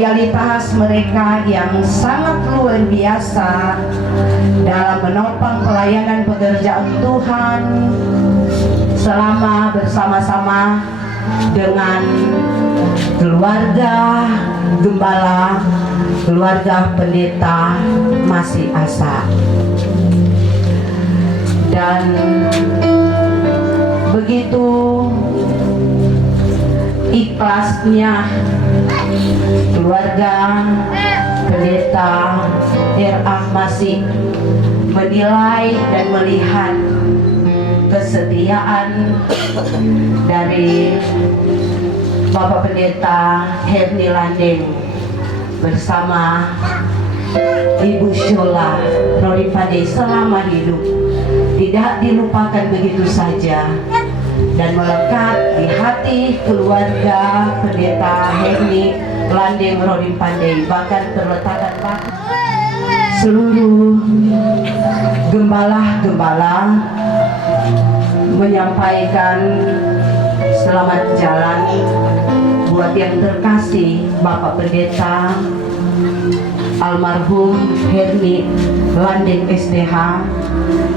loyalitas mereka yang sangat luar biasa dalam menopang pelayanan pekerjaan Tuhan selama bersama-sama dengan keluarga gembala, keluarga pendeta Masih Asa. Dan begitu ikhlasnya keluarga pendeta R.A. Masih menilai dan melihat kesetiaan dari Bapak Pendeta Herni Landing bersama Ibu Shola Rodipade selama hidup tidak dilupakan begitu saja dan melekat di hati keluarga Pendeta Herni Landing Rodipade, bahkan terletakkan bahkan seluruh gembala-gembala menyampaikan selamat jalan buat yang terkasih Bapak Pendeta almarhum Herni Landing SDH,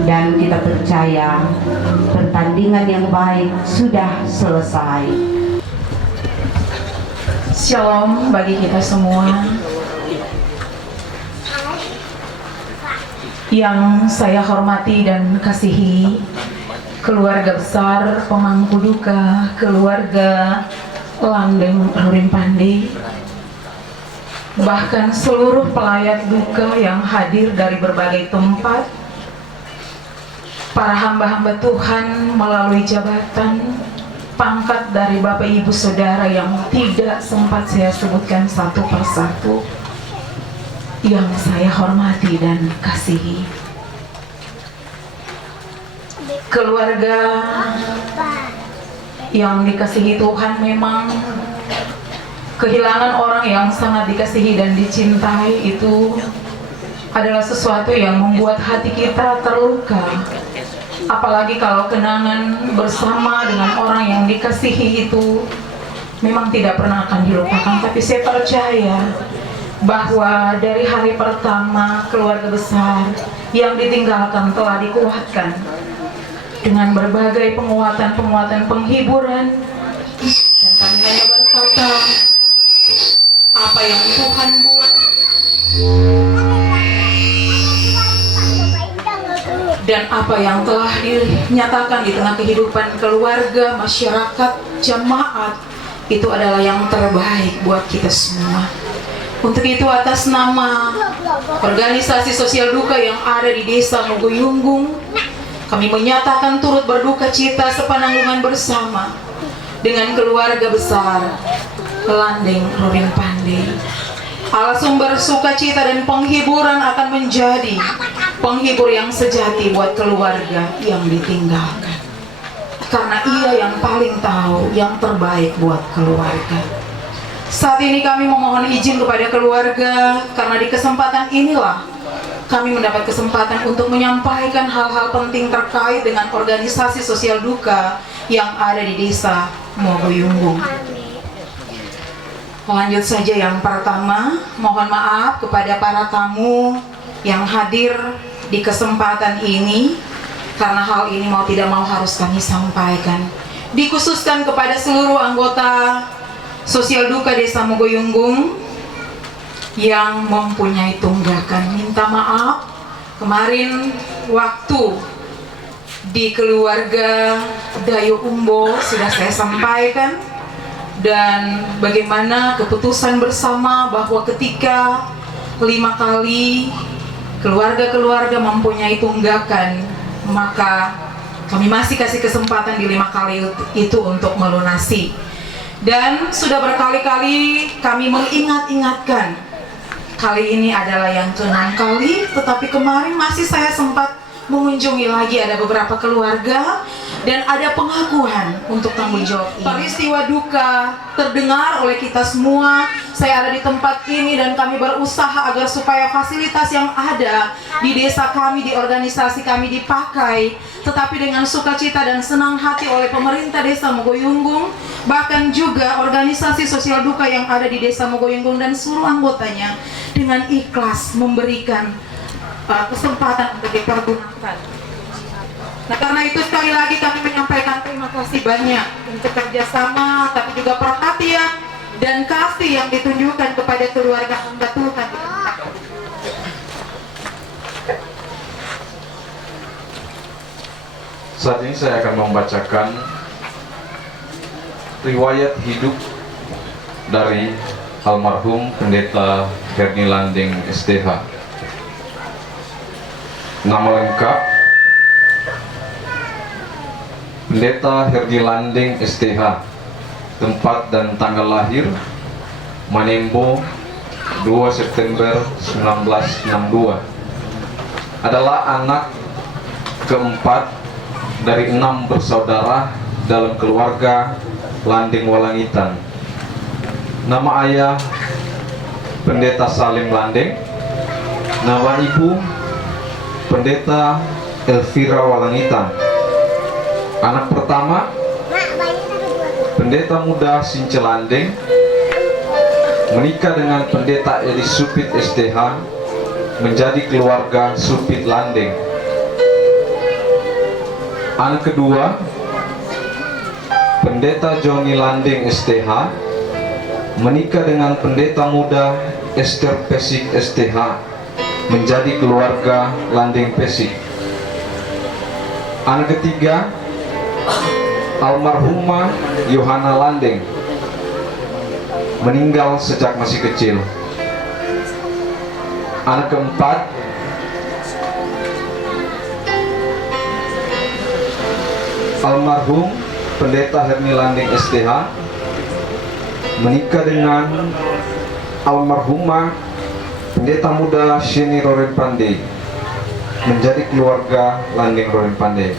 dan kita percaya pertandingan yang baik sudah selesai. Shalom bagi kita semua. Yang saya hormati dan kasihi keluarga besar pemangku duka keluarga Landing Rodipade, bahkan seluruh pelayat duka yang hadir dari berbagai tempat, para hamba-hamba Tuhan melalui jabatan pangkat dari Bapak Ibu Saudara yang tidak sempat saya sebutkan satu persatu, yang saya hormati dan kasihi. Keluarga yang dikasihi Tuhan, memang kehilangan orang yang sangat dikasihi dan dicintai itu adalah sesuatu yang membuat hati kita terluka. Apalagi kalau kenangan bersama dengan orang yang dikasihi itu memang tidak pernah akan dilupakan. Tapi saya percaya bahwa dari hari pertama keluarga besar yang ditinggalkan telah dikuatkan dengan berbagai penguatan-penguatan penghiburan, dan kami hanya berkata, apa yang Tuhan buat dan apa yang telah dinyatakan di tengah kehidupan keluarga, masyarakat, jemaat, itu adalah yang terbaik buat kita semua. Untuk itu, atas nama organisasi sosial duka yang ada di Desa Mogojunggung, kami menyatakan turut berduka cita sepenanggungan bersama dengan keluarga besar Landing Rodipade. Allah sumber sukacita dan penghiburan akan menjadi penghibur yang sejati buat keluarga yang ditinggalkan, karena Ia yang paling tahu yang terbaik buat keluarga. Saat ini kami memohon izin kepada keluarga, karena di kesempatan inilah kami mendapat kesempatan untuk menyampaikan hal-hal penting terkait dengan organisasi sosial duka yang ada di Desa Mogojunggung. Lanjut saja, yang pertama, mohon maaf kepada para tamu yang hadir di kesempatan ini, karena hal ini mau tidak mau harus kami sampaikan. Dikhususkan kepada seluruh anggota sosial duka Desa Mogojunggung yang mempunyai tunggakan, minta maaf. Kemarin waktu di keluarga Dayo Umbo sudah saya sampaikan, dan bagaimana keputusan bersama bahwa ketika 5 kali keluarga-keluarga mempunyai tunggakan, maka kami masih kasih kesempatan di 5 kali itu untuk melunasi. Dan sudah berkali-kali kami mengingat-ingatkan, kali ini adalah yang ke-6 kali, tetapi kemarin masih saya sempat mengunjungi lagi ada beberapa keluarga dan ada pengakuan untuk tanggung jawab ini. Peristiwa duka terdengar oleh kita semua. Saya ada di tempat ini dan kami berusaha agar supaya fasilitas yang ada di desa kami, di organisasi kami dipakai, tetapi dengan sukacita dan senang hati oleh pemerintah Desa Mogoyungung, bahkan juga organisasi sosial duka yang ada di Desa Mogoyungung dan seluruh anggotanya dengan ikhlas memberikan kesempatan untuk dipergunakan. Nah, karena itu sekali lagi kami menyampaikan terima kasih banyak untuk kerjasama, tapi juga perhatian dan kasih yang ditunjukkan kepada keluarga hamba Tuhan di tempat ini. Saat ini saya akan membacakan riwayat hidup dari almarhum Pendeta Herni Landing SDH. Nama lengkap Pendeta Herni Landing SDH. Tempat dan tanggal lahir Manembo 2 September 1962. Adalah anak keempat dari 6 bersaudara dalam keluarga Landing Walangitan. Nama ayah Pendeta Salim Landing, nama ibu Pendeta Elvira Walangitan. Anak pertama Pendeta muda Since Landing, menikah dengan Pendeta Edi Supit SDH, menjadi keluarga Supit Landing. Anak kedua Pendeta Joni Landing SDH, menikah dengan Pendeta muda Esther Pesik SDH, menjadi keluarga Landing Pesik. Anak ketiga almarhumah Yohana Landing, meninggal sejak masih kecil. Anak keempat almarhum Pendeta Herni Landing SDH, menikah dengan almarhumah Pendeta muda Sheni Roren Pandey, menjadi keluarga Landing Roren Pandey.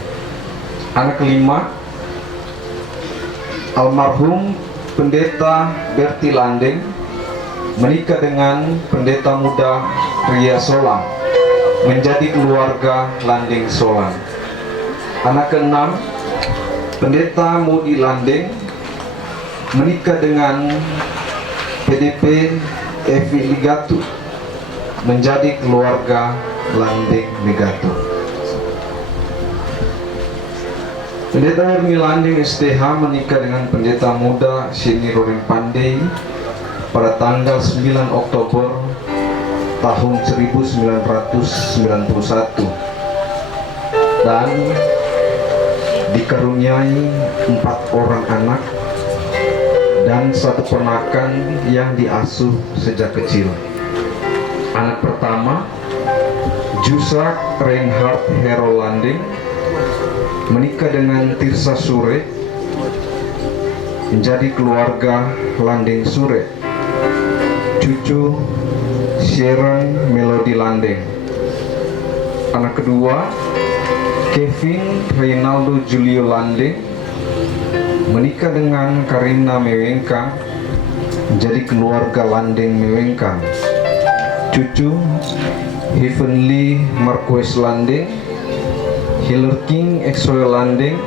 Anak kelima almarhum Pendeta Berti Landing, menikah dengan Pendeta muda Ria Solang, menjadi keluarga Landing Solang. Anak keenam Pendeta Mudi Landing, menikah dengan PDP Evi Ligatu, menjadi keluarga Landing Ligatu. Pendeta Herni Landing SDH menikah dengan Pendeta muda Sheni Roren Pandey pada tanggal 9 Oktober tahun 1991 dan dikaruniai 4 orang anak dan 1 ponakan yang diasuh sejak kecil. Anak pertama Jusak Reinhard Hero Landing, menikah dengan Tirsa Sure, menjadi keluarga Landing Sure. Cucu Sharon Melody Landing. Anak kedua Kevin Reynaldo Julio Landing, menikah dengan Karina Mewengkang, menjadi keluarga Landing Mewengkang. Cucu Heavenly Marquez Landing, Hiller King Exoel Landing,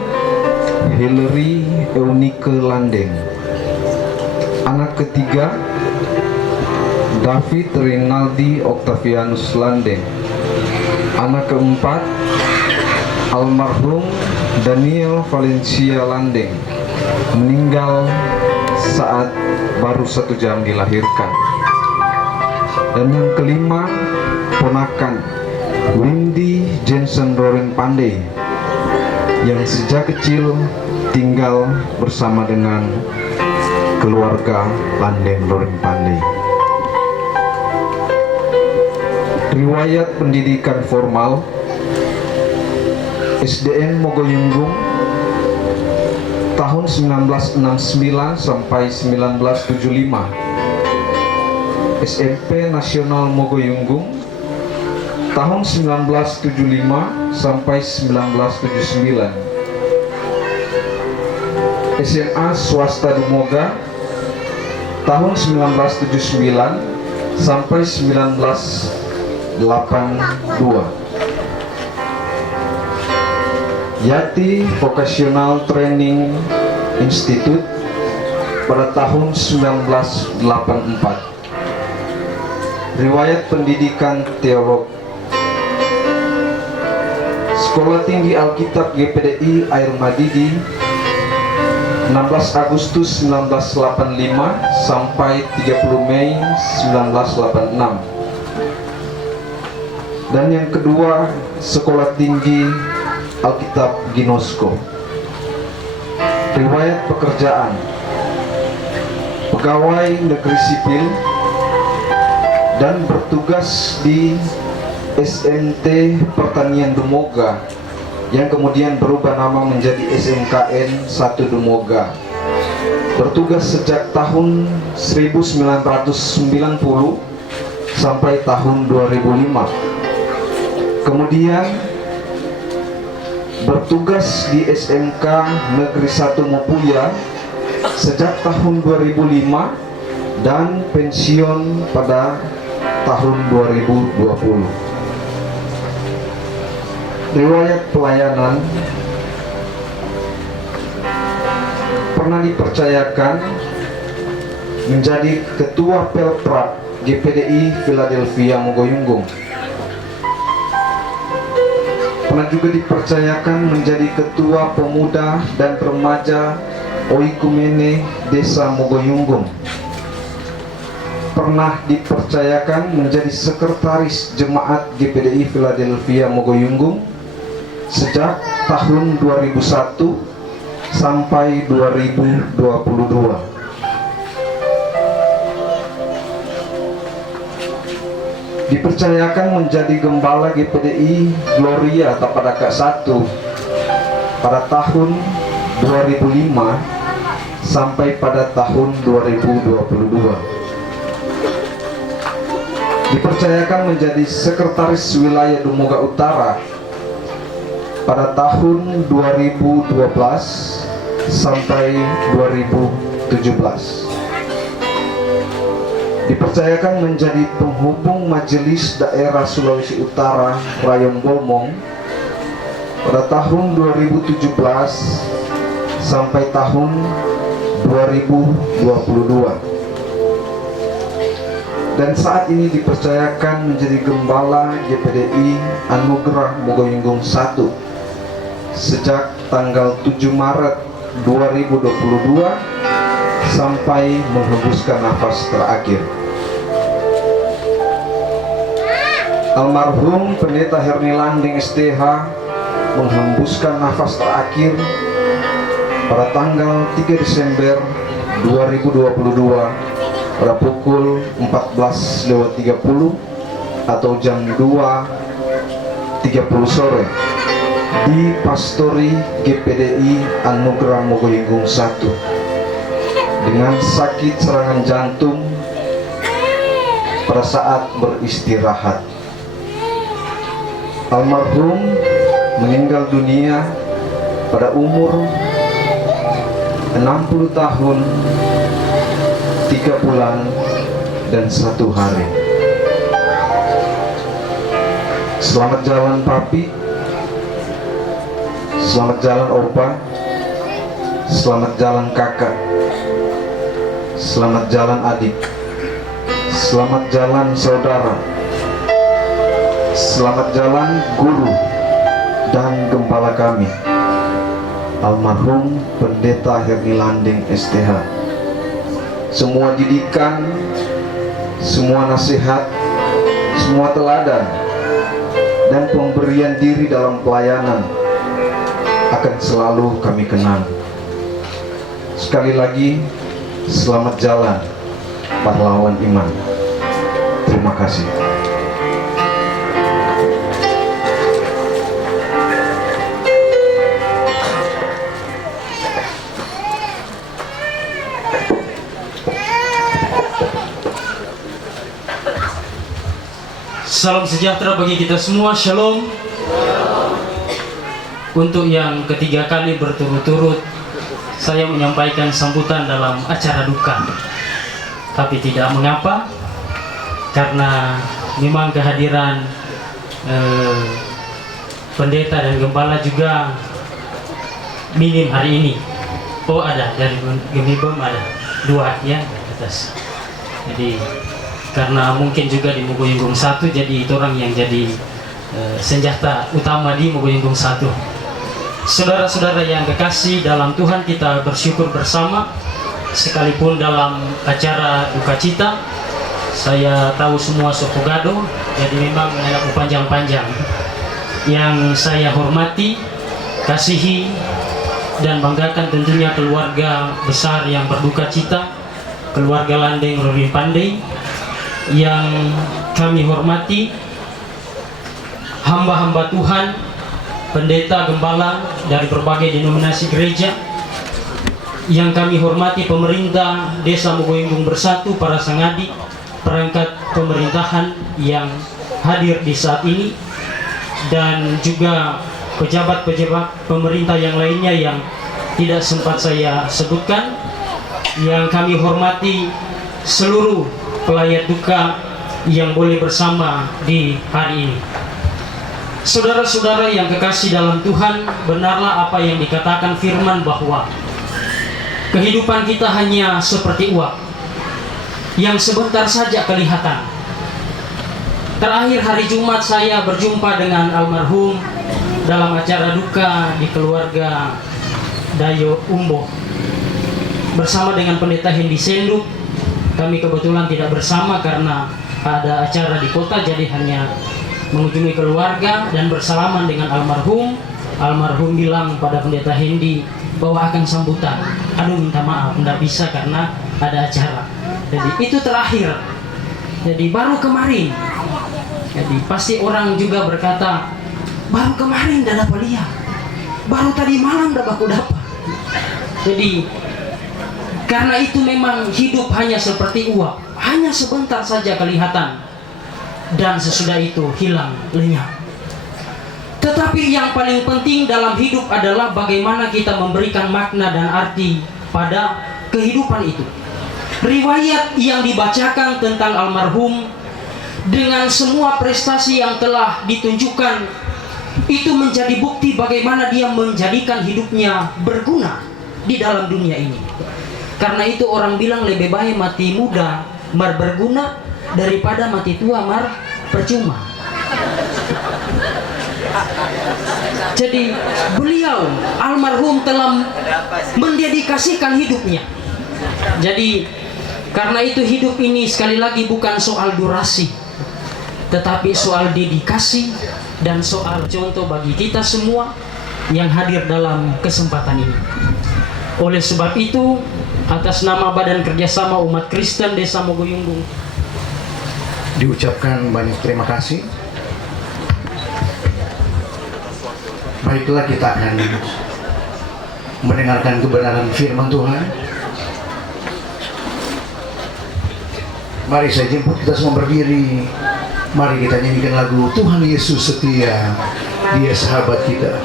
Hillary Eunike Landing. Anak ketiga David Rinaldi Octavianus Landing. Anak keempat almarhum Daniel Valencia Landing, meninggal saat baru 1 jam dilahirkan. Dan yang kelima ponakan Windy Jensen Roren Pandey, yang sejak kecil tinggal bersama dengan keluarga Landing Roren Pandey. Riwayat pendidikan formal SDN Mogoyungung tahun 1969 sampai 1975. SMP Nasional Mogoyungung tahun 1975 sampai 1979. SMA Swasta Dumoga tahun 1979 sampai 1982. Yati Vocational Training Institute pada tahun 1984. Riwayat pendidikan teolog. Sekolah Tinggi Alkitab GPDI Air Madidi 16 Agustus 1985 sampai 30 Mei 1986. Dan yang kedua, Sekolah Tinggi Alkitab Ginosko. Riwayat pekerjaan. Pegawai negeri sipil dan bertugas di SMT Pertanian Dumoga yang kemudian berubah nama menjadi SMKN 1 Dumoga. Bertugas sejak tahun 1990 sampai tahun 2005. Kemudian bertugas di SMK Negeri 1 Mopuya sejak tahun 2005 dan pensiun pada tahun 2020. Riwayat pelayanan. Pernah dipercayakan menjadi Ketua Pelpra GPDI Philadelphia Mogoyungung. Pernah juga dipercayakan menjadi Ketua Pemuda dan Remaja Oikumene Desa Mogoyungung. Pernah dipercayakan menjadi Sekretaris Jemaat GPDI Philadelphia Mogoyungung sejak tahun 2001 sampai 2022. Dipercayakan menjadi Gembala GPDI Gloria Tapadaka 1 pada tahun 2005 sampai pada tahun 2022. Dipercayakan menjadi Sekretaris Wilayah Dumoga Utara pada tahun 2012 sampai 2017. Dipercayakan menjadi Penghubung Majelis Daerah Sulawesi Utara Rayon Bolmong pada tahun 2017 sampai tahun 2022. Dan saat ini dipercayakan menjadi Gembala GPDI Anugerah Mogoyungung 1 sejak tanggal 7 Maret 2022 sampai menghembuskan nafas terakhir. Almarhum Pendeta Herni Landing STH menghembuskan nafas terakhir pada tanggal 3 Desember 2022 pada pukul 14.30 atau jam 2.30 sore di Pastori GPDI Anugerah Mogoyungung 1 dengan sakit serangan jantung pada saat beristirahat. Almarhum meninggal dunia pada umur 60 tahun 3 bulan dan 1 hari. Selamat jalan Papi, selamat jalan Opa, selamat jalan Kakak, selamat jalan adik, selamat jalan saudara, selamat jalan guru dan gembala kami, almarhum Pendeta Herni Landing STH. Semua didikan, semua nasihat, semua teladan, dan pemberian diri dalam pelayanan akan selalu kami kenang. Sekali lagi, selamat jalan pahlawan iman. Terima kasih. Salam sejahtera bagi kita semua, shalom. Untuk yang ketiga kali berturut-turut saya menyampaikan sambutan dalam acara duka. Tapi tidak mengapa, karena memang kehadiran pendeta dan gembala juga minim hari ini. Oh, ada dari Gemibom, ada 2 ya di atas. Jadi karena mungkin juga di Mogoyunggong 1, jadi itu orang yang jadi senjata utama di Mogoyunggong 1. Saudara-saudara yang kekasih dalam Tuhan, kita bersyukur bersama sekalipun dalam acara duka cita. Saya tahu semua sopogado, jadi memang enak panjang-panjang. Yang saya hormati, kasihi, dan banggakan tentunya keluarga besar yang berduka cita, keluarga Landeng Rorin Pandey. Yang kami hormati hamba-hamba Tuhan, pendeta, gembala dari berbagai denominasi gereja. Yang kami hormati pemerintah Desa Mogoyunggong Bersatu, para sangadi, perangkat pemerintahan yang hadir di saat ini, dan juga pejabat-pejabat pemerintah yang lainnya yang tidak sempat saya sebutkan. Yang kami hormati seluruh pelayat duka yang boleh bersama di hari ini. Saudara-saudara yang kekasih dalam Tuhan, benarlah apa yang dikatakan firman bahwa kehidupan kita hanya seperti uap yang sebentar saja kelihatan. Terakhir hari Jumat saya berjumpa dengan almarhum dalam acara duka di keluarga Dayo Umbo bersama dengan pendeta Hendi Senduk. Kami kebetulan tidak bersama karena ada acara di kota, jadi hanya mengunjungi keluarga dan bersalaman dengan almarhum. Almarhum bilang pada pendeta Hendi bahwa akan sambutan. Aduh, minta maaf, tidak bisa karena ada acara. Jadi itu terakhir. Jadi baru kemarin. Jadi pasti orang juga berkata, baru kemarin dah dapat lihat, baru tadi malam dah baku dapat. Jadi karena itu memang hidup hanya seperti uap, hanya sebentar saja kelihatan, dan sesudah itu hilang lenyap. Tetapi yang paling penting dalam hidup adalah bagaimana kita memberikan makna dan arti pada kehidupan itu. Riwayat yang dibacakan tentang almarhum dengan semua prestasi yang telah ditunjukkan itu menjadi bukti bagaimana dia menjadikan hidupnya berguna di dalam dunia ini. Karena itu orang bilang lebih baik mati muda mar berguna daripada mati tua mar percuma. Jadi beliau almarhum telah mendedikasikan hidupnya. Jadi karena itu hidup ini sekali lagi bukan soal durasi, tetapi soal dedikasi dan soal contoh bagi kita semua yang hadir dalam kesempatan ini. Oleh sebab itu, atas nama Badan Kerjasama Umat Kristen Desa Mogoyunggong, diucapkan banyak terima kasih. Baiklah, kita akan mendengarkan kebenaran firman Tuhan. Mari saya jemput kita semua berdiri. Mari kita nyanyikan lagu Tuhan Yesus Setia, Dia Sahabat Kita.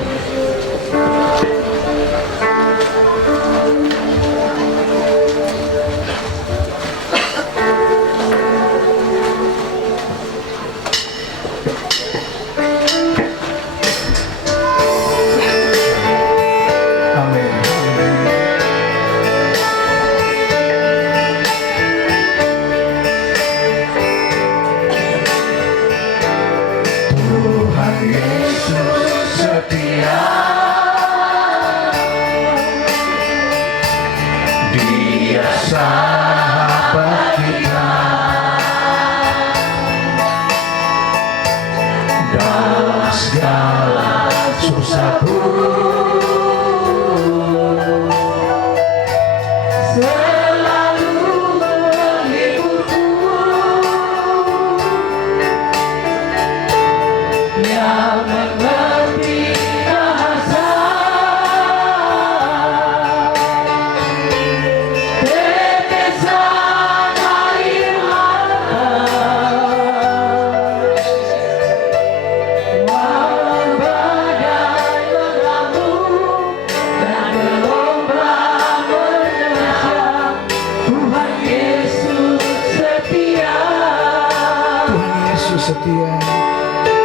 Yesus setia,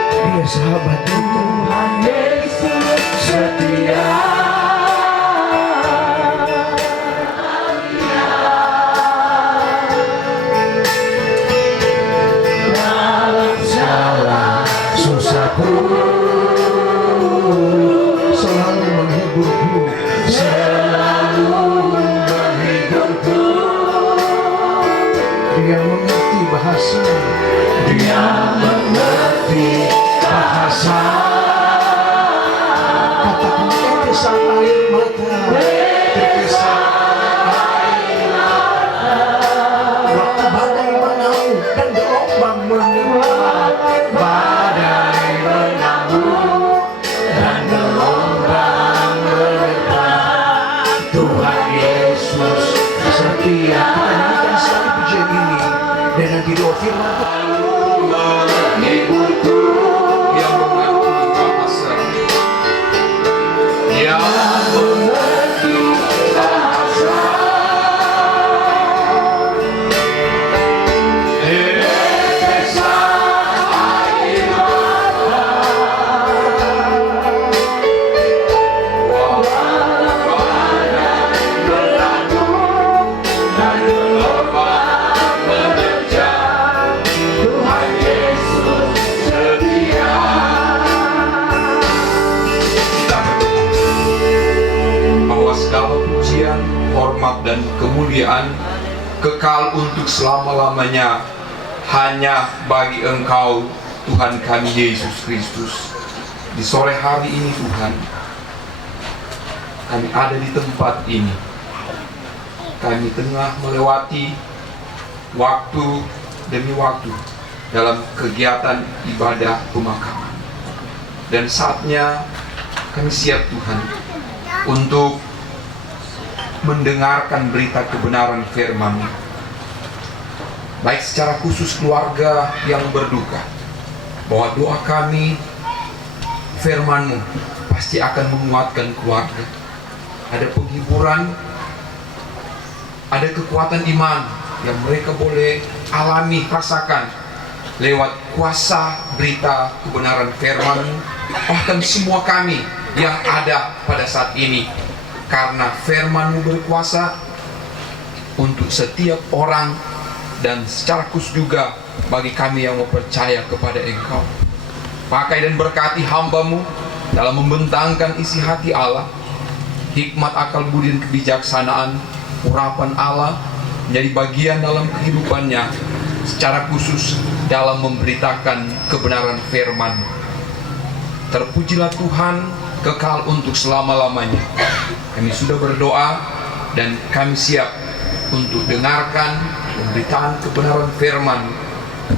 Dia sahabat kita. Tuhan Yesus setia. Dalam segala susahku selalu menghiburku, selalu menghiburku. Dia mengerti bahasa, Dia mengerti bahasa. Katakan tetesan air mata, tetesan air mata. Waktu badai menaung dan gelombang menerpa, badai menaung dan gelombang menerpa. Tuhan Yesus setia. Kita nyanyikan sekali pujian ini dan nanti doa firman menghibur yang mengerti bahasa, yang mengerti bahasa. Tetesan air mata, walau badai berlalu dan gelombang menerjang, Tuhan Yesus setia. Bahwa segala pujian, hormat dan kemuliaan kekal untuk selama-lamanya hanya bagi Engkau, Tuhan kami Yesus Kristus. Di sore hari ini Tuhan, kami ada di tempat ini. Kami tengah melewati waktu demi waktu dalam kegiatan ibadah pemakaman. Dan saatnya kami siap Tuhan untuk mendengarkan berita kebenaran firman-Mu. Baik secara khusus keluarga yang berduka, bahwa doa kami, firman-Mu pasti akan menguatkan keluarga. Ada penghiburan, ada kekuatan iman yang mereka boleh alami, rasakan lewat kuasa berita kebenaran firman-Mu. Bahkan semua kami yang ada pada saat ini, karena firman-Mu berkuasa untuk setiap orang dan secara khusus juga bagi kami yang mau percaya kepada Engkau. Pakai dan berkati hamba-Mu dalam membentangkan isi hati Allah, hikmat, akal budi dan kebijaksanaan, urapan Allah menjadi bagian dalam kehidupannya, secara khusus dalam memberitakan kebenaran firman. Terpujilah Tuhan, kekal untuk selama-lamanya. Kami sudah berdoa dan kami siap untuk dengarkan pemberitaan kebenaran firman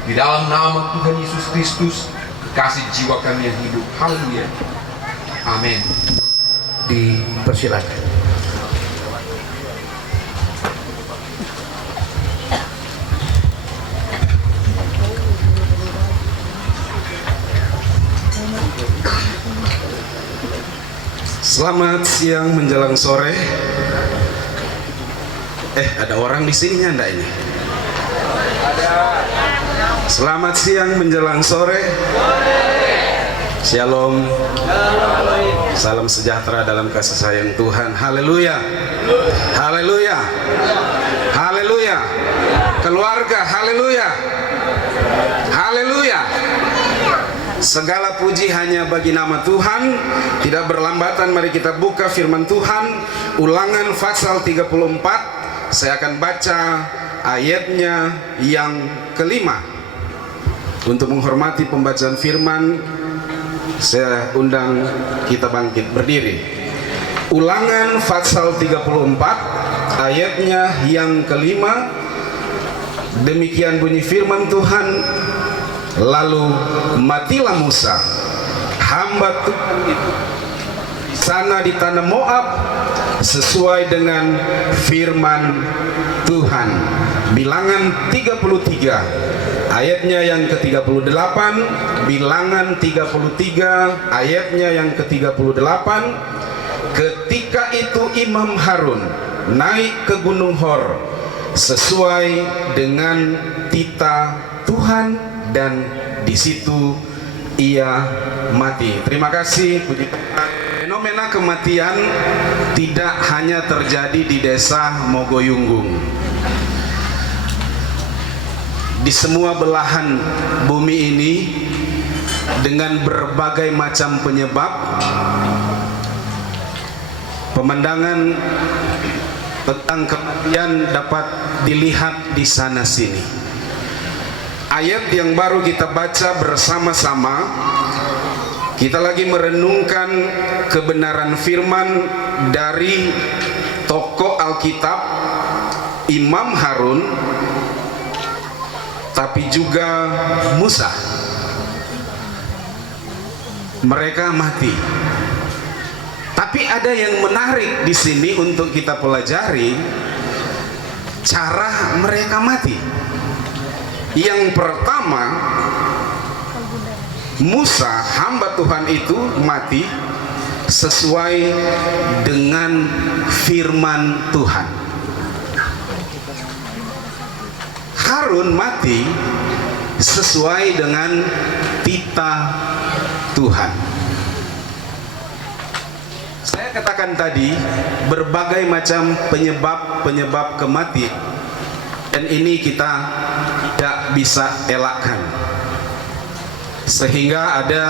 di dalam nama Tuhan Yesus Kristus, kekasih jiwa kami yang hidup. Haleluya. Amin. Dipersilakan. Selamat siang menjelang sore. Ada orang di sini enggak ini? Selamat siang menjelang sore. Shalom. Salam sejahtera dalam kasih sayang Tuhan. Haleluya. Haleluya. Haleluya. Keluarga, haleluya. Haleluya. Segala puji hanya bagi nama Tuhan. Tidak berlambatan, mari kita buka firman Tuhan. Ulangan pasal 34. Saya akan baca ayatnya yang kelima. Untuk menghormati pembacaan firman, saya undang kita bangkit berdiri. Ulangan pasal 34 ayatnya yang kelima. Demikian bunyi firman Tuhan. Lalu matilah Musa, hamba Tuhan itu, di sana di tanah Moab, sesuai dengan firman Tuhan. Bilangan 33 ayatnya yang ke-38. Bilangan 33 ayatnya yang ke-38. Ketika itu Imam Harun naik ke Gunung Hor sesuai dengan titah Tuhan dan di situ ia mati. Terima kasih puji Tuhan. Fenomena kematian tidak hanya terjadi di desa Mogoyunggung. Di semua belahan bumi ini dengan berbagai macam penyebab, pemandangan tentang kematian dapat dilihat di sana sini. Ayat yang baru kita baca bersama-sama, kita lagi merenungkan kebenaran firman dari tokoh Alkitab Imam Harun, tapi juga Musa. Mereka mati. Tapi ada yang menarik di sini untuk kita pelajari, cara mereka mati. Yang pertama, Musa, hamba Tuhan itu mati sesuai dengan firman Tuhan. Harun mati sesuai dengan titah Tuhan. Saya katakan tadi, berbagai macam penyebab kematian, dan ini kita tidak bisa elakkan. Sehingga ada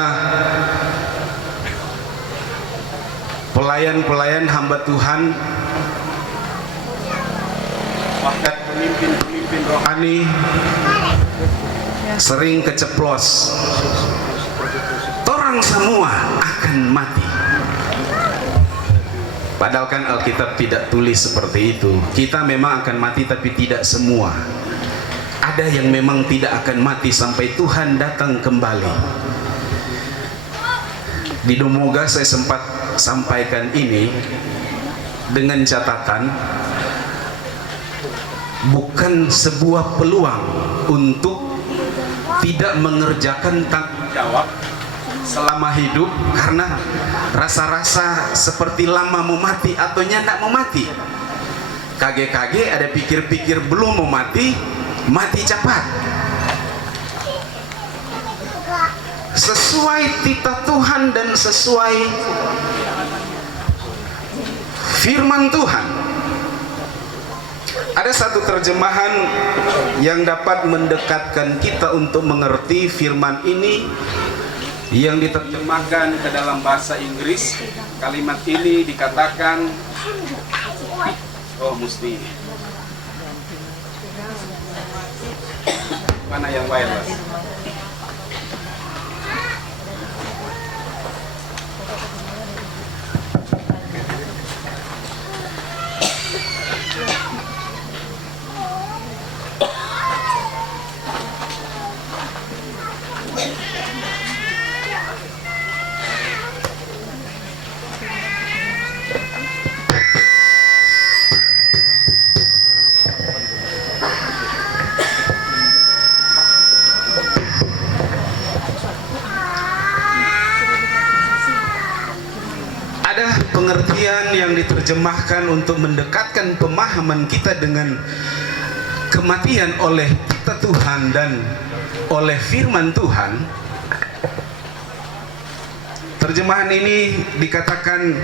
pelayan-pelayan hamba Tuhan, bahkan pemimpin rohani sering keceplos. Orang semua akan mati. Padahal kan Alkitab tidak tulis seperti itu. Kita memang akan mati, tapi tidak semua. Ada yang memang tidak akan mati sampai Tuhan datang kembali. Di Domoga saya sempat sampaikan ini dengan catatan, bukan sebuah peluang untuk tidak mengerjakan tanggung jawab selama hidup, karena rasa-rasa seperti lama mau mati atau nyandak mau mati. Kage-kage ada pikir-pikir belum mau mati, mati cepat. Sesuai titah Tuhan dan sesuai firman Tuhan. Ada satu terjemahan yang dapat mendekatkan kita untuk mengerti firman ini, yang diterjemahkan ke dalam bahasa Inggris. Kalimat ini dikatakan, mesti mana yang wireless? Pengertian yang diterjemahkan untuk mendekatkan pemahaman kita dengan kematian oleh titah Tuhan dan oleh firman Tuhan. Terjemahan ini dikatakan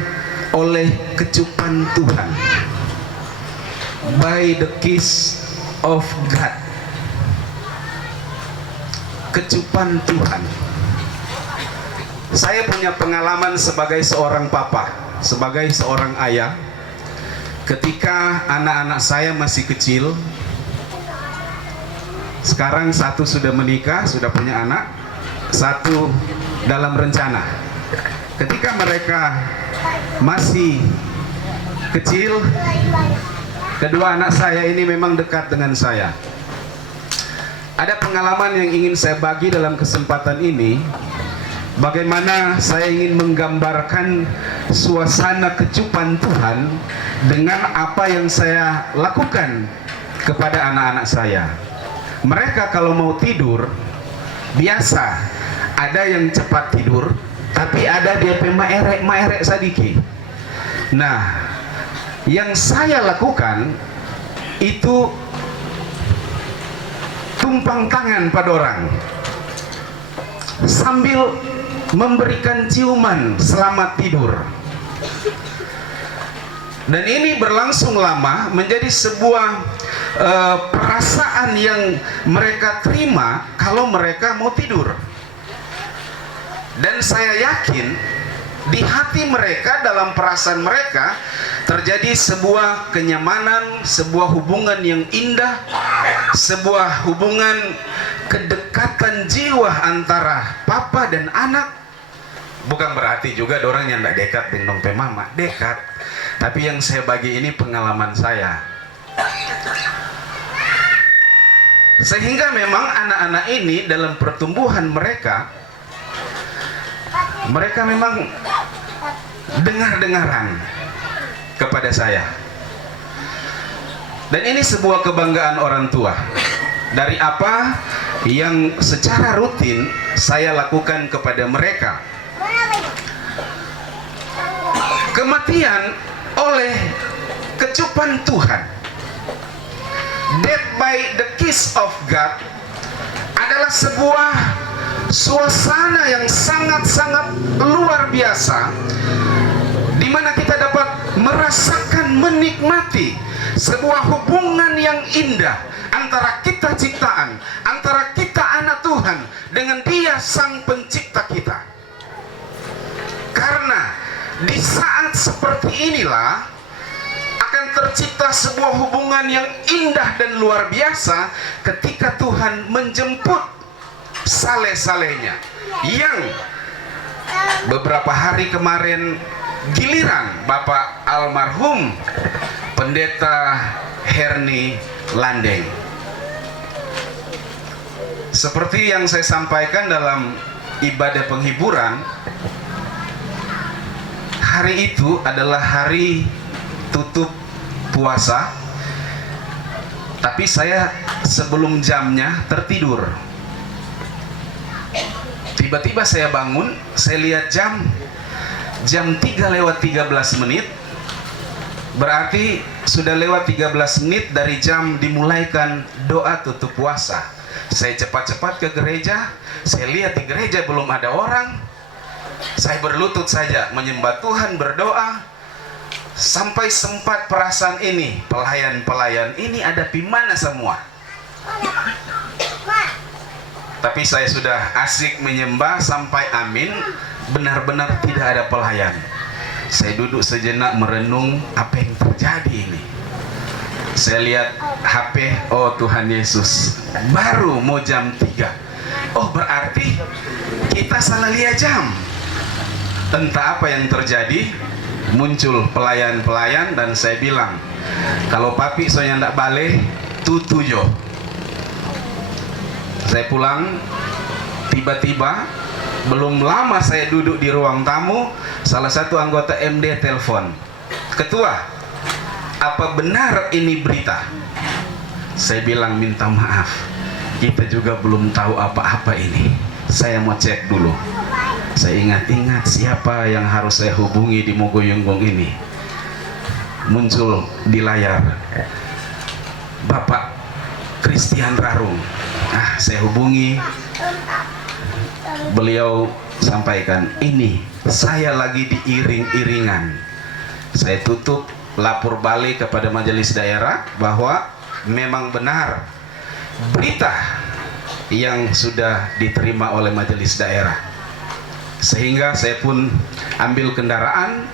oleh kecupan Tuhan, by the kiss of God. Kecupan Tuhan. Saya punya pengalaman sebagai seorang papa, sebagai seorang ayah. Ketika anak-anak saya masih kecil, sekarang satu sudah menikah, sudah punya anak, satu dalam rencana. Ketika mereka masih kecil, kedua anak saya ini memang dekat dengan saya. Ada pengalaman yang ingin saya bagi dalam kesempatan ini. Bagaimana saya ingin menggambarkan suasana kecupan Tuhan dengan apa yang saya lakukan kepada anak-anak saya. Mereka kalau mau tidur, biasa ada yang cepat tidur, tapi ada DP maerek sadiki. Nah, yang saya lakukan itu tumpang tangan pada orang. sambil memberikan ciuman selamat tidur. Dan ini berlangsung lama, menjadi sebuah perasaan yang mereka terima kalau mereka mau tidur. Dan saya yakin di hati mereka, dalam perasaan mereka, terjadi sebuah kenyamanan, sebuah hubungan yang indah, sebuah hubungan kedekatan jiwa antara papa dan anak. Bukan berarti juga orang yang tidak dekat dengan mama, dekat. Tapi yang saya bagi ini pengalaman saya. Sehingga memang anak-anak ini dalam pertumbuhan mereka memang dengar-dengaran kepada saya. Dan ini sebuah kebanggaan orang tua. Dari apa yang secara rutin saya lakukan kepada mereka. Kematian oleh kecupan Tuhan, death by the kiss of God, adalah sebuah suasana yang sangat-sangat luar biasa, di mana kita dapat merasakan, menikmati sebuah hubungan yang indah antara kita ciptaan, antara kita anak Tuhan dengan Dia Sang Pencipta kita. Karena di saat seperti inilah akan tercipta sebuah hubungan yang indah dan luar biasa ketika Tuhan menjemput saleh-salehnya, yang beberapa hari kemarin giliran Bapak almarhum Pendeta Herni Landeng. Seperti yang saya sampaikan dalam ibadah penghiburan, hari itu adalah hari tutup puasa, tapi saya sebelum jamnya tertidur. Tiba-tiba saya bangun, saya lihat jam 3:13, berarti sudah lewat 13 menit dari jam dimulaikan doa tutup puasa. Saya cepat-cepat ke gereja, saya lihat di gereja belum ada orang. Saya berlutut saja menyembah Tuhan, berdoa, sampai sempat perasaan ini, pelayan-pelayan ini ada di mana semua. Tapi saya sudah asik menyembah sampai amin, benar-benar tidak ada pelayan. Saya duduk sejenak merenung apa yang terjadi ini. Saya lihat HP, oh Tuhan Yesus, baru mau jam 3. Oh berarti kita salah lihat jam. Entah apa yang terjadi, muncul pelayan-pelayan dan saya bilang, kalau papi soalnya ndak balik, tutujo. Saya pulang, tiba-tiba belum lama saya duduk di ruang tamu, salah satu anggota MD telepon, ketua, apa benar ini berita? Saya bilang minta maaf, kita juga belum tahu apa-apa ini. Saya mau cek dulu. Saya ingat-ingat siapa yang harus saya hubungi di Mogoyonggong ini. Muncul di layar Bapak Christian Rarung. Saya hubungi, beliau sampaikan, ini saya lagi diiring-iringan. Saya tutup, lapor balik kepada majelis daerah bahwa memang benar berita yang sudah diterima oleh majelis daerah. Sehingga saya pun ambil kendaraan,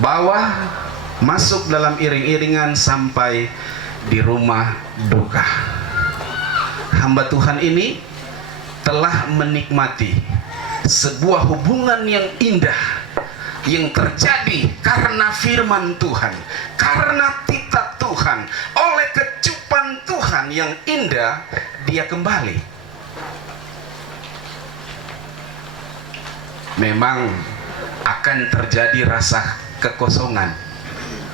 bawa masuk dalam iring-iringan sampai di rumah duka. Hamba Tuhan ini telah menikmati sebuah hubungan yang indah yang terjadi karena firman Tuhan, karena titah Tuhan, oleh kecupan Tuhan yang indah, dia kembali. Memang akan terjadi rasa kekosongan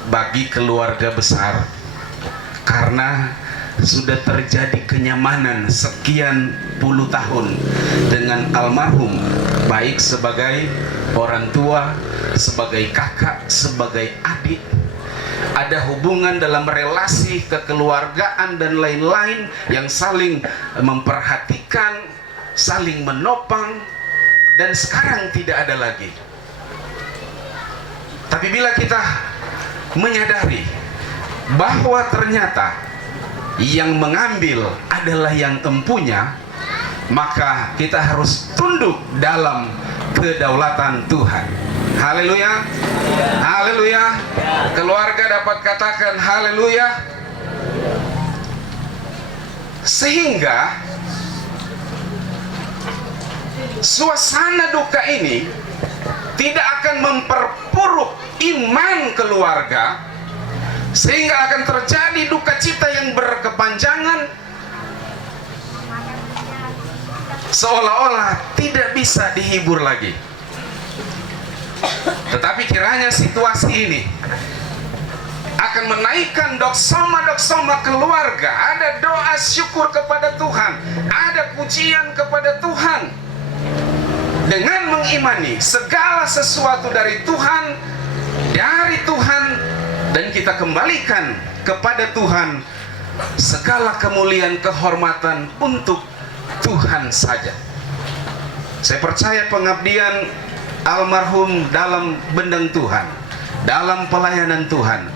bagi keluarga besar karena sudah terjadi kenyamanan sekian puluh tahun dengan almarhum, baik sebagai orang tua, sebagai kakak, sebagai adik. Ada hubungan dalam relasi kekeluargaan dan lain-lain yang saling memperhatikan, saling menopang, dan sekarang tidak ada lagi. Tapi bila kita menyadari bahwa ternyata yang mengambil adalah yang empunya, maka kita harus tunduk dalam kedaulatan Tuhan. Haleluya, haleluya. Keluarga dapat katakan haleluya. Sehingga suasana duka ini tidak akan memperburuk iman keluarga, sehingga akan terjadi duka cita yang berkepanjangan, seolah-olah tidak bisa dihibur lagi. Tetapi kiranya situasi ini akan menaikkan doksoma-doksoma keluarga. Ada doa syukur kepada Tuhan, ada pujian kepada Tuhan, dengan mengimani segala sesuatu dari Tuhan, dan kita kembalikan kepada Tuhan segala kemuliaan kehormatan untuk Tuhan saja. Saya percaya pengabdian almarhum dalam bendeng Tuhan, dalam pelayanan Tuhan,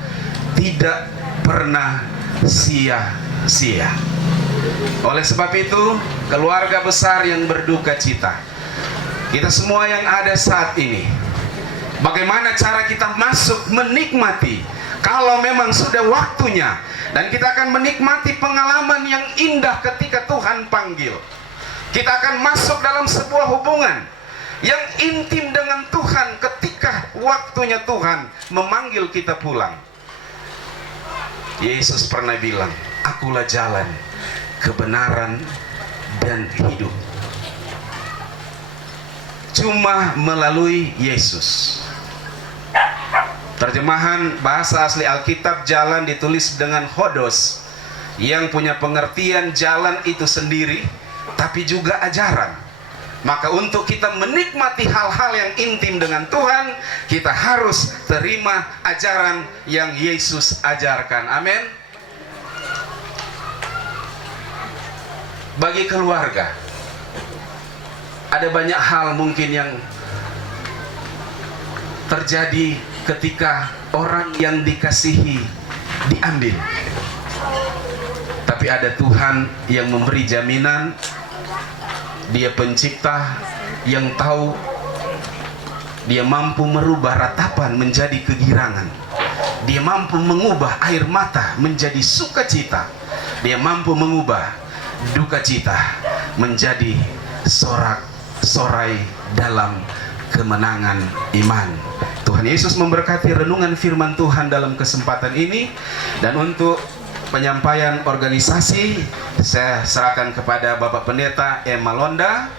tidak pernah sia-sia. Oleh sebab itu, keluarga besar yang berduka cita, kita semua yang ada saat ini, bagaimana cara kita masuk menikmati, kalau memang sudah waktunya, dan kita akan menikmati pengalaman yang indah ketika Tuhan panggil. Kita akan masuk dalam sebuah hubungan yang intim dengan Tuhan ketika waktunya Tuhan memanggil kita pulang. Yesus pernah bilang, "Akulah jalan, kebenaran, dan hidup." Cuma melalui Yesus. Terjemahan bahasa asli Alkitab jalan ditulis dengan hodos, yang punya pengertian jalan itu sendiri, tapi juga ajaran. Maka untuk kita menikmati hal-hal yang intim dengan Tuhan, kita harus terima ajaran yang Yesus ajarkan. Amin. Bagi keluarga, ada banyak hal mungkin yang terjadi ketika orang yang dikasihi diambil. Tapi ada Tuhan yang memberi jaminan. Dia pencipta yang tahu, dia mampu merubah ratapan menjadi kegirangan. Dia mampu mengubah air mata menjadi sukacita. Dia mampu mengubah duka cita menjadi sorak-sorai dalam kemenangan iman. Tuhan Yesus memberkati renungan firman Tuhan dalam kesempatan ini. Dan untuk penyampaian organisasi, saya serahkan kepada Bapak Pendeta Emma Londa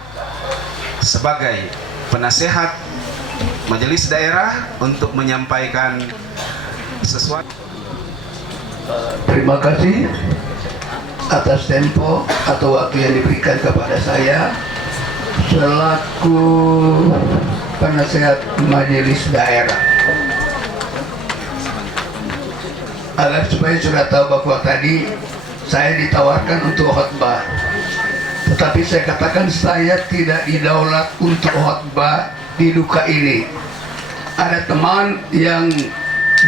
sebagai penasehat Majelis Daerah untuk menyampaikan sesuatu. Terima kasih atas tempo atau waktu yang diberikan kepada saya selaku penasehat Majelis Daerah. Agar supaya sudah tahu bahwa tadi saya ditawarkan untuk khotbah, tetapi saya katakan saya tidak didaulat untuk khotbah di duka ini. Ada teman yang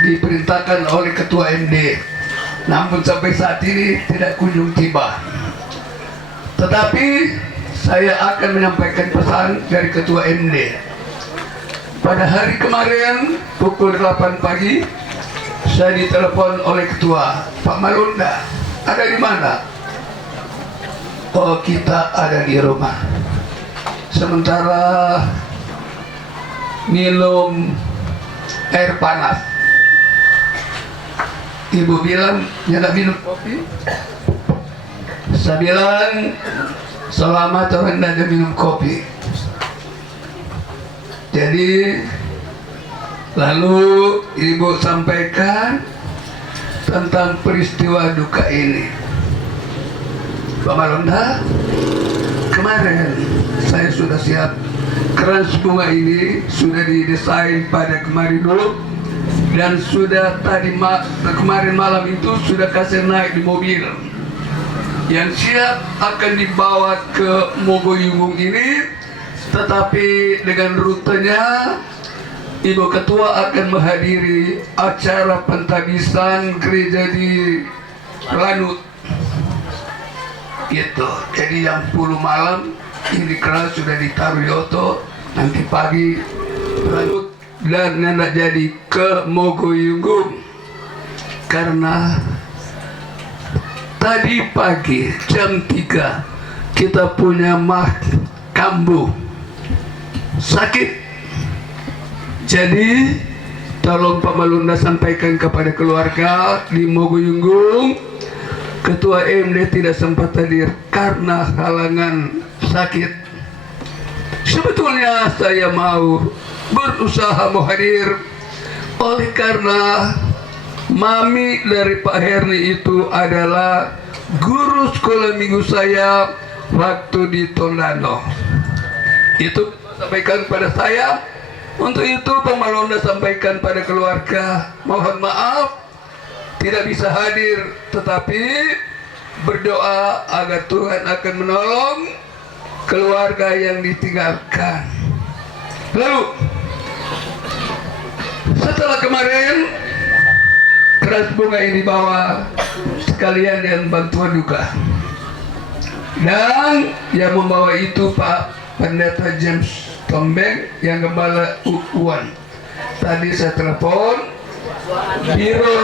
diperintahkan oleh Ketua MD, namun sampai saat ini tidak kunjung tiba. Tetapi saya akan menyampaikan pesan dari Ketua MD. Pada hari kemarin pukul 8 pagi saya ditelepon oleh Ketua, "Pak Malunda, ada di mana?" "Oh, kita ada di rumah. Sementara minum air panas." Ibu bilang, "Jangan minum kopi." Saya bilang, "Selama Tuhan tidak ada minum kopi." Jadi lalu ibu sampaikan tentang peristiwa duka ini. "Pak Malonda, kemarin saya sudah siap. Keras bunga ini sudah didesain pada kemarin dulu, dan sudah kemarin malam itu sudah kasih naik di mobil. yang siap akan dibawa ke Mogoyungung ini, tetapi dengan rutenya Ibu Ketua akan menghadiri acara pentabisan gereja di Lanut gitu. Jadi jam 10 malam ini keras sudah ditaruh di oto, nanti pagi Lanut dan nenek jadi ke Mogoyungung. Karena tadi pagi jam 3 kita punya kambuh sakit. Jadi tolong Pak Malunda sampaikan kepada keluarga di Mogoyungung, Ketua MD tidak sempat hadir karena halangan sakit. Sebetulnya saya berusaha mau hadir, oleh karena mami dari Pak Herni itu adalah guru sekolah minggu saya waktu di Tondano. Itu sampaikan pada saya. Untuk itu Pak Malonda sampaikan pada keluarga, mohon maaf tidak bisa hadir, tetapi berdoa agar Tuhan akan menolong keluarga yang ditinggalkan. Lalu setelah kemarin keras bunga ini dibawa sekalian dengan bantuan juga, dan yang membawa itu Pak Pendeta James Tombeng yang gembala Uwan. Tadi saya telepon biro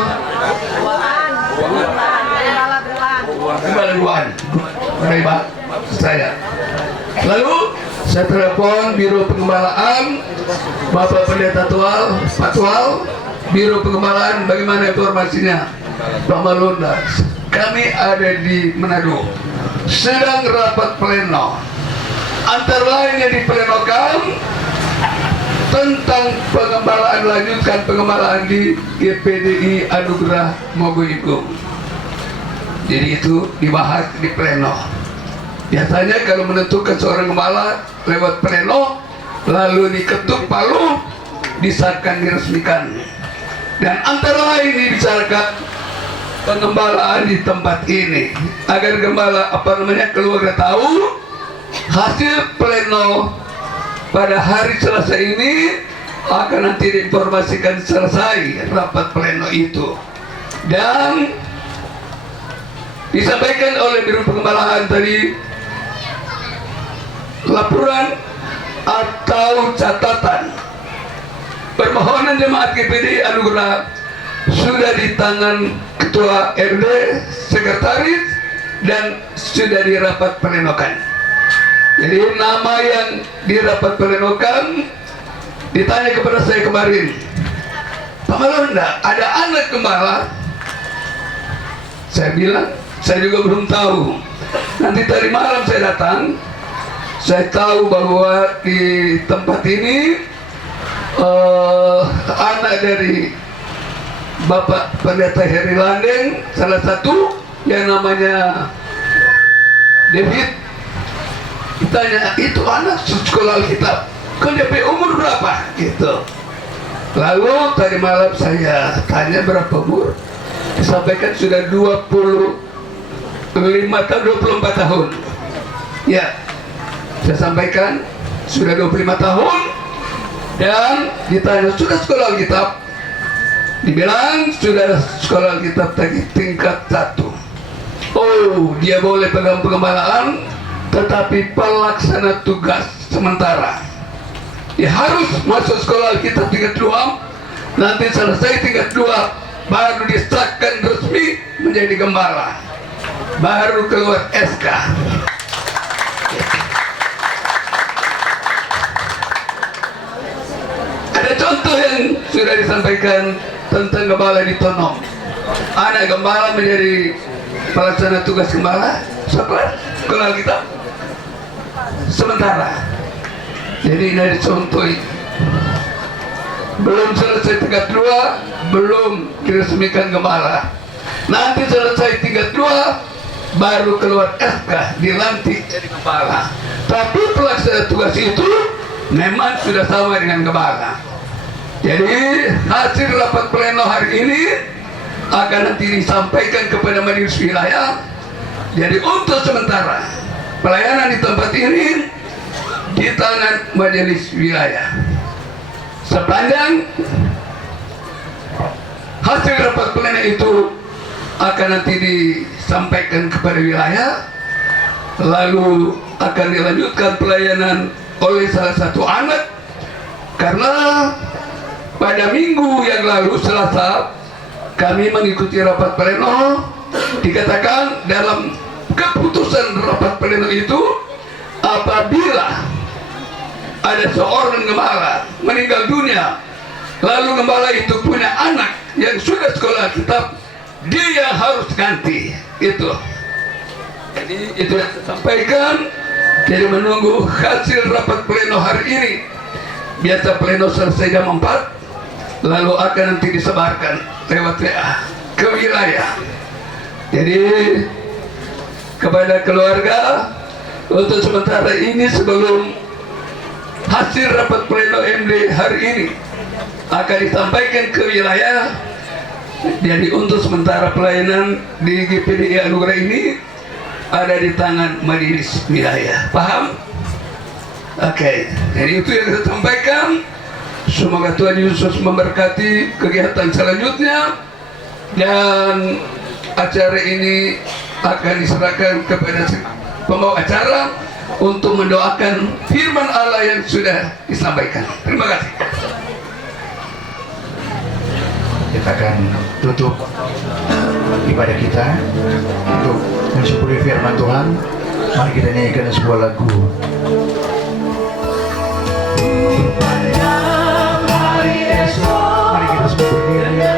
gembala Uwan dari Pak saya. Lalu saya telepon biro pengembalaan Bapak Pendeta Tual, Pak Tual, biro pengembalaan, bagaimana informasinya Pak Malunda? Kami ada di Manado, sedang rapat pleno. Antara lain yang diplenokan tentang pengembalaan, lanjutkan pengembalaan di GPDI Anugerah Mogoyungung. Jadi itu dibahas di pleno. Biasanya kalau menentukan seorang gembala lewat pleno, lalu diketuk palu, disahkan, diresmikan. Dan antara lain dibicarakan pengembalaan di tempat ini agar gembala keluarga tahu hasil pleno pada hari Selasa ini akan nanti diinformasikan selesai rapat pleno itu, dan disampaikan oleh Biro Pengembalaan tadi laporan atau catatan permohonan jemaat GPD Anugerah sudah di tangan Ketua RD, Sekretaris, dan sudah dirapat plenokan. Jadi nama yang dirapat plenokan ditanya kepada saya kemarin, Pak Malonda, ada anak gembala? Saya bilang, saya juga belum tahu. Nanti tadi malam saya datang, saya tahu bahwa di tempat ini anak dari Bapak Pendeta Heri Landeng, salah satu yang namanya David, ditanya, itu anak sekolah Alkitab, kan dia umur berapa? Gitu. Lalu tadi malam saya tanya berapa umur, disampaikan sudah 24 tahun. Ya, saya sampaikan sudah 25 tahun, dan ditanya sudah sekolah Alkitab, dibilang sudah sekolah Alkitab tingkat 1. Oh, dia boleh pegang pengembalaan, tetapi pelaksana tugas sementara. Dia harus masuk sekolah Alkitab tingkat 2, nanti selesai tingkat 2 baru disahkan resmi menjadi gembala, baru keluar SK. Ada contoh yang sudah disampaikan tentang gembala di Tonom. Anak gembala menjadi pelaksana tugas gembala sekolah Alkitab sementara. Jadi dari contoh ini belum selesai tingkat 2, belum diresmikan gembala. Nanti selesai tingkat 2 baru keluar SK, dilantik jadi gembala. Tapi pelaksana tugas itu memang sudah sama dengan gembala. Jadi hasil rapat pleno hari ini akan nanti disampaikan kepada majelis wilayah Jadi untuk sementara pelayanan di tempat ini di tangan majelis wilayah. Sepanjang hasil rapat pleno itu akan nanti disampaikan kepada wilayah, lalu akan dilanjutkan pelayanan oleh salah satu anak, karena pada minggu yang lalu Selasa kami mengikuti rapat pleno, dikatakan dalam keputusan rapat pleno itu apabila ada seorang gembala meninggal dunia lalu gembala itu punya anak yang sudah sekolah tetap, dia harus ganti itu. Jadi itu yang saya sampaikan. Jadi menunggu hasil rapat pleno hari ini. Biasa pleno selesai jam 4, lalu akan nanti disebarkan lewat WA ke wilayah. Jadi kepada keluarga, untuk sementara ini sebelum hasil rapat pleno MD hari ini akan disampaikan ke wilayah. Jadi untuk sementara pelayanan di GPDI Anugerah ini ada di tangan majelis wilayah. Paham? Oke. Jadi itu yang saya sampaikan. Semoga Tuhan Yesus memberkati kegiatan selanjutnya, dan acara ini akan diserahkan kepada pembawa acara untuk mendoakan firman Allah yang sudah disampaikan. Terima kasih. Kita akan tutup ibadah kita untuk mensyukuri firman Tuhan. Mari kita nyanyikan sebuah lagu. Mari kita semua berdiri.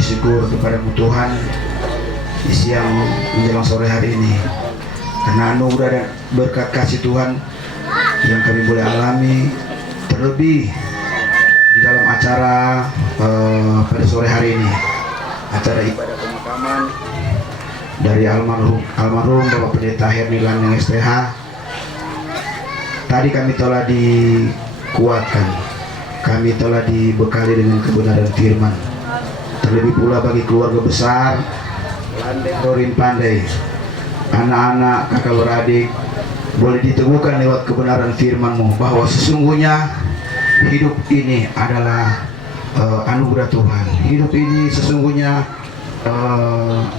Syukur kepadamu Tuhan di siang menjelang sore hari ini, karena anugerah dan berkat kasih Tuhan yang kami boleh alami, terlebih di dalam acara pada sore hari ini, acara ibadah pemakaman dari almarhum Bapak Pendeta Herni Landing STH. Tadi kami telah dikuatkan, kami telah dibekali dengan kebenaran firman. Terlebih pula bagi keluarga besar Landing Rorin Pandai, anak-anak, kakak beradik, boleh diteguhkan lewat kebenaran firman-Mu bahwa sesungguhnya hidup ini adalah anugerah Tuhan. Hidup ini sesungguhnya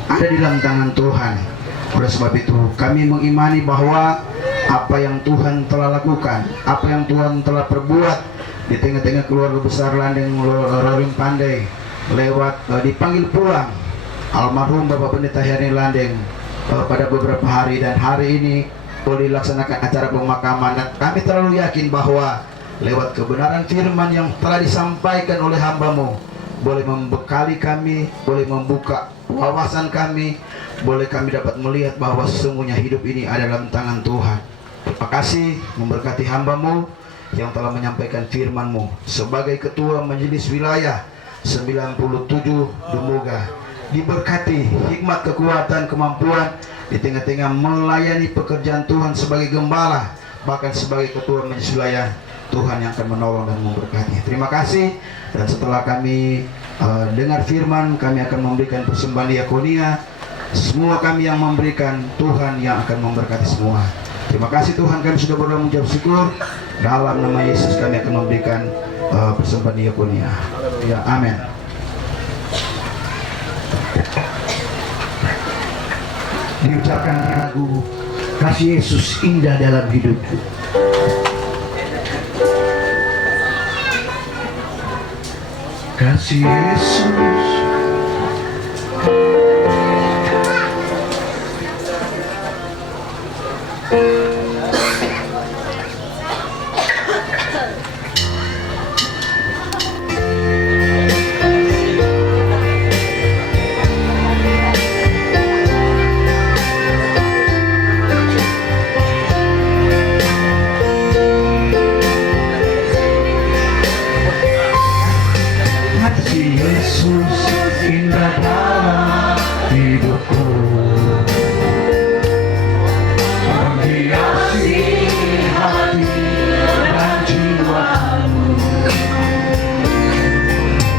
ada di dalam tangan Tuhan. Oleh sebab itu kami mengimani bahwa apa yang Tuhan telah lakukan, apa yang Tuhan telah perbuat di tengah-tengah keluarga besar Landing Rorin Pandai, lewat dipanggil pulang almarhum Bapak Pendeta Herni Landing pada beberapa hari, dan hari ini boleh dilaksanakan acara pemakaman, dan kami terlalu yakin bahwa lewat kebenaran firman yang telah disampaikan oleh hamba-Mu boleh membekali kami, boleh membuka wawasan kami, boleh kami dapat melihat bahwa sesungguhnya hidup ini ada dalam tangan Tuhan. Terima kasih, memberkati hamba-Mu yang telah menyampaikan firman-Mu sebagai ketua majelis wilayah 97 Dumbuga. Diberkati hikmat, kekuatan, kemampuan di tengah-tengah melayani pekerjaan Tuhan sebagai gembala, bahkan sebagai ketua majelis wilayah. Tuhan yang akan menolong dan memberkati. Terima kasih. Dan setelah kami dengar firman, kami akan memberikan persembahan diakonia. Semua kami yang memberikan, Tuhan yang akan memberkati semua. Terima kasih Tuhan, kami sudah berdoa mengucap syukur. Dalam nama Yesus kami akan memberikan persembahan diakonia. Ya, amin. Diucapkan lagu Kasih Yesus Indah Dalam Hidupku. Kasih Yesus indah dalam hidupku, menghiasi hati dan jiwaku.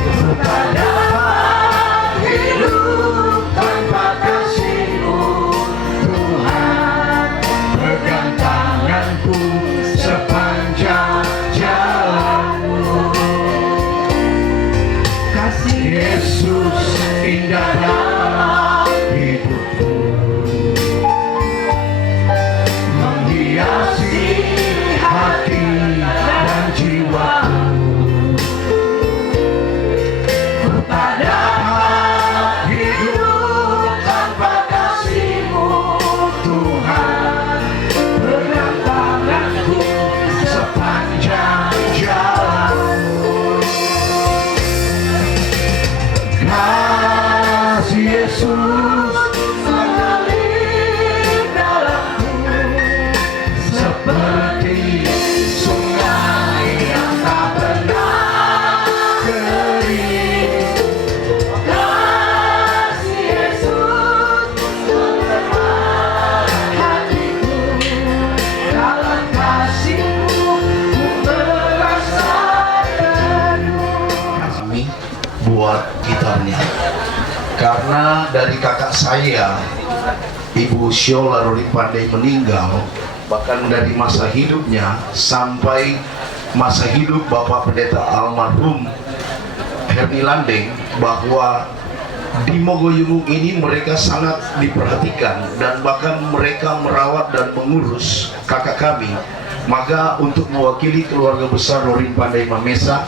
Ku tak dapat hidup tanpa kasih-Mu, Tuhan. Pegang tanganku sepanjang jalanmu. Yesus indah dalam hidupku, menghiasi hati dan jiwaku. Ku tak dapat hidup tanpa kasih-Mu, Tuhan. Pegang tanganku sepanjang jalanmu. Kasih Yesus mengalir dalamku seperti sungai yang tak pernah kering. Kasih Yesus mengemas hatiku, dalam kasih-Mu ku merasa teduh. Kami buat gitarnya, karena dari kakak saya Ibu Syola Rorin Pandey meninggal, bahkan dari masa hidupnya sampai masa hidup Bapak Pendeta almarhum Herni Landing, bahwa di Mogoyungung ini mereka sangat diperhatikan dan bahkan mereka merawat dan mengurus kakak kami. Maka untuk mewakili keluarga besar Rorin Pandey Mamesa,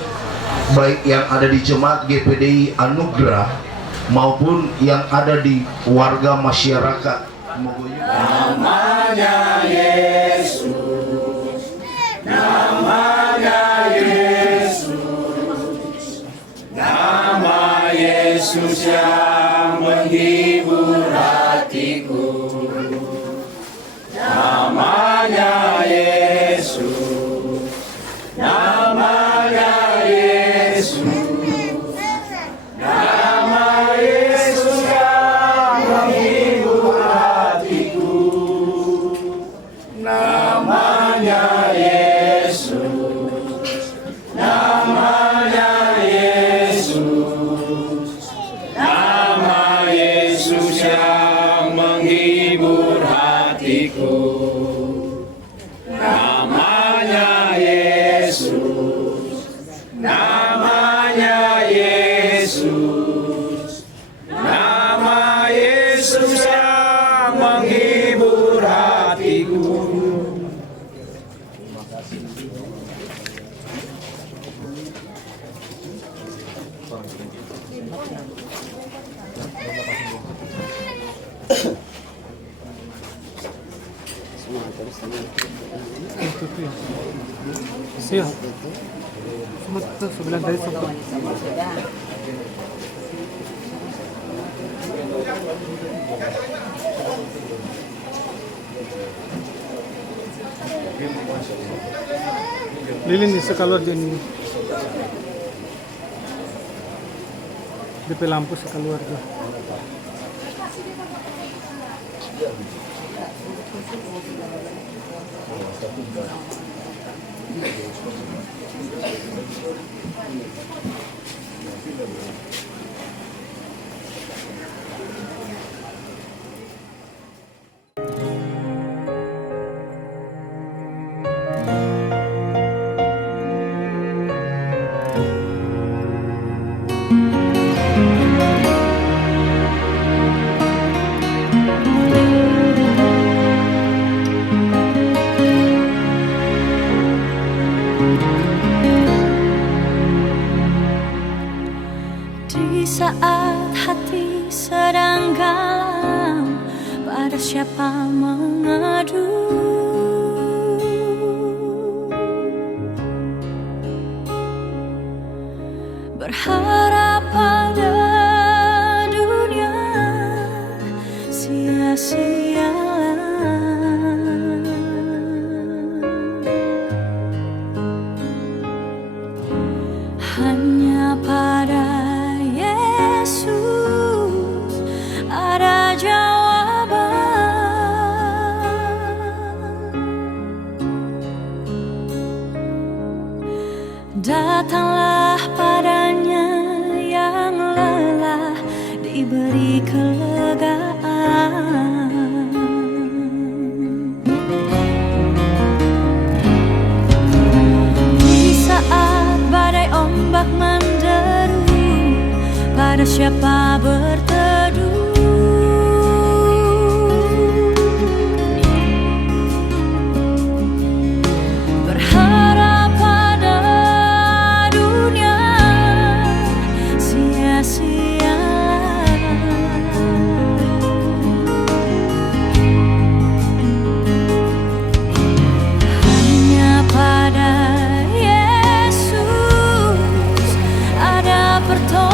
baik yang ada di Jemaat GPDI Anugerah maupun yang ada di warga masyarakat Mogoyungung. Namanya Yesus, namanya Yesus, nama Yesus yang menghibur hatiku. Namanya Yesus, namanya nama Yesus yang menghibur hatiku. Namanya Yesus, namanya Yesus, nama Yesus yang menghibur hatiku. Namanya Yesus, namanya Yesus, nama Yesus yang menghibur hatiku. Siap. Sebelah dari satu. Lilin di sekalor din. Di lampu sekalor tuh. Di saat hati sedang galau, pada siapa mengadu? Berharap pada dunia sia-sia. Hanya pada Yesus ada jawaban. Datanglah padanya yang lelah, diberi kelegaan. Di saat badai ombak menderu, pada siapa berteduh? Berharap pada dunia sia-sia. Hanya pada Yesus ada pertolongan.